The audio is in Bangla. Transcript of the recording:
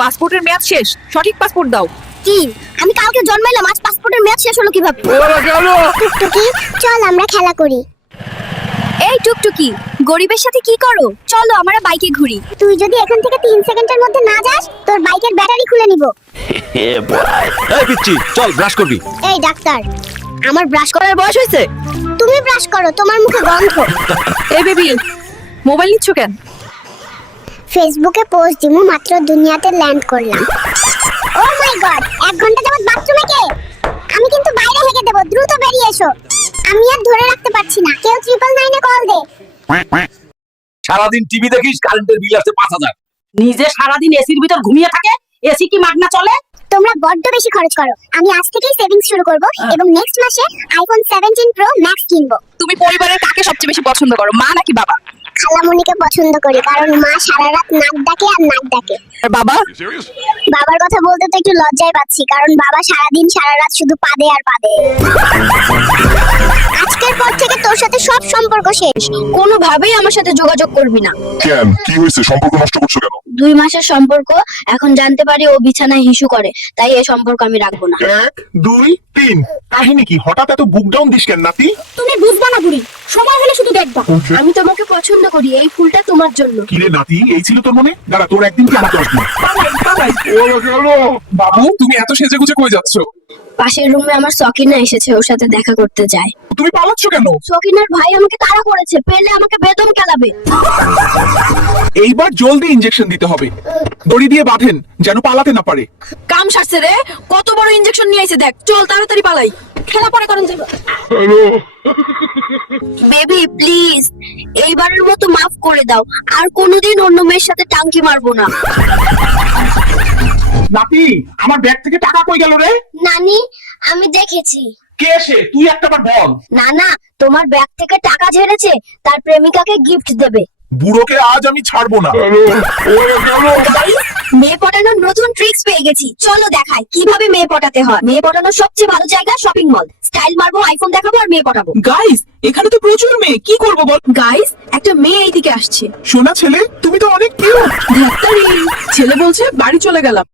পাসপোর্টের মেয়াদ শেষ, সঠিক পাসপোর্ট দাও। কি আমি কালকে জন্মাইলাম, আজ পাসপোর্টের মেয়াদ শেষ হলো কিভাবে? টুকটুকি চল আমরা খেলা করি। এই টুকটুকি, গরিবের সাথে কি করো? চলো আমরা বাইকে ঘুরি। তুই যদি এখান থেকে 3 সেকেন্ডের মধ্যে না যাস, তোর বাইকের ব্যাটারি খুলে নিব। এই পিচ্চি, চল ব্রাশ করবি। এই ডাক্তার, আমার ব্রাশ করার বয়স হয়েছে? তুমি ব্রাশ করো, তোমার মুখে গন্ধ। এই বেবি, মোবাইল নিচ্ছ কেন? ফেসবুকে পোস্ট দিমু, মাত্র দুনিয়াতে ল্যান্ড করলাম। ও মাই গড, 1 ঘন্টা যাবত বাথরুমে কে? আমি কিন্তু বাইরে হেগে দেব, দ্রুত বেরিয়ে এসো। আমি আর ধরে রাখতে পারছি না, কেউ 999 এ কল দে। সারাদিন টিভি দেখিস, কারেন্টের বিল আসছে 5000। নিজে সারাদিন এসির ভিতর ঘুমিয়ে থাকে, এসি কি মাগনা চলে? তোমরা বড্ড বেশি খরচ করো। আমি আজ থেকেই সেভিংস শুরু করব এবং নেক্সট মাসে আইফোন 17 প্রো ম্যাক্স কিনবো। তুমি পরিবারের কাকে সবচেয়ে বেশি পছন্দ করো, মা নাকি বাবা? খালামণিকে পছন্দ করি, কারণ মা সারা রাত নাক ডাকে আর নাক ডাকে। আর বাবা? বাবার কথা বলতে তো একটু লজ্জায় পাচ্ছি, কারণ বাবা সারাদিন সারা রাত শুধু পাদে আর পাদে। আজকের পর থেকে তোর সাথে সব সম্পর্ক শেষ, কোনোভাবেই আমার সাথে যোগাযোগ করবি না। কেন, কি হয়েছে? সম্পর্ক নষ্ট করছো কেন? 2 মাসের সম্পর্ক, এখন জানতে পারি ও বিছানায় হিসু করে, তাই এই সম্পর্ক আমি রাখবো না। 1 2 3 কাহিনী কি? হঠাৎ এত বুক ডাউন দিস কেন নাতি? তুমি বুঝবা না বুড়ি, সময় হলে শুধু দেখবা। আমি তোমাকে পছন্দ করি, এই ফুলটা তোমার জন্য। কি রে নাতি, এই ছিল তোর মনে? দাঁড়া, তোর একদিন কি আমাকে আসবি। বাবু, তুমি এত সেজে গুজে কই যাচ্ছ? পাশের রুমে আমার সকিনা এসেছে, ওর সাথে দেখা করতে যায়। তুমি পালাচ্ছ কেন? সকিনার ভাই আমাকে তাড়া করেছে, পেলে আমাকে বেদম কেলাবে। এইবার জলদি ইনজেকশন দিতে হবে। দড়ি দিয়ে বাঁধেন, যেন পালাতে না পারে। কাম সারছে রে, কত বড় ইনজেকশন নিয়ে আইছে দেখ। চল তাড়াতাড়ি পালাই, খেলা পরে করেন যাবে। বেবি প্লিজ, এইবারের মতো মাফ করে দাও, আর কোনোদিন অন্য মেয়ের সাথে টাঙ্কি মারবো না। নাতি, আমার ব্যাগ থেকে টাকা কই গেল রে? নানি, আমি দেখেছি। কে সে? তুই একটাবার বল। না না, তোমার ব্যাগ থেকে টাকা ঝেড়েছে, তার প্রেমিকাকে গিফট দেবে। বুড়োকে আজ আমি ছাড়বো না। মেয়ে পটানোর নতুন ট্রিক্স পেয়ে গেছি, চলো দেখাই কিভাবে মেয়ে পটাতে হয়। মেয়ে পটানোর সবচেয়ে ভালো জায়গা শপিং মল। স্টাইল মারবো, আইফোন দেখাবো আর মেয়ে পটাবো। গাইস, এখানে তো প্রচুর মেয়ে, কি করব বল? গাইস, একটা মেয়ে এইদিকে আসছে। সোনা ছেলে, তুমি তো অনেক কিউট। ধ্যাত্তারি, ছেলে বলছে বাড়ি চলে গেলাম।